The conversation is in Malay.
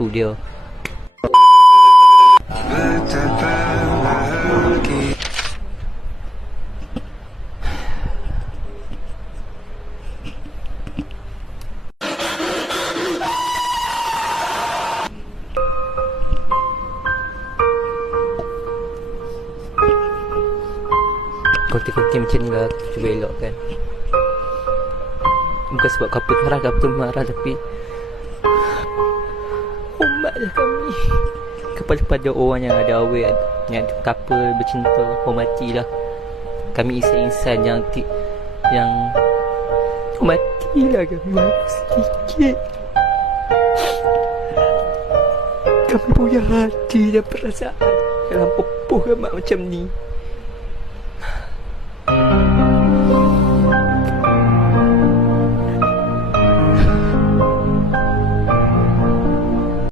satu dia. Konti-konti macam ni lah aku cuba elokkan. Bukan sebab couple marah tapi hormatlah kami kepada orang yang ada awet, yang couple bercinta. Hormatilah kami insan-insan yang hormatilah kami walaupun sedikit. Kami punya hati dan perasaan dalam pepuh amat macam ni.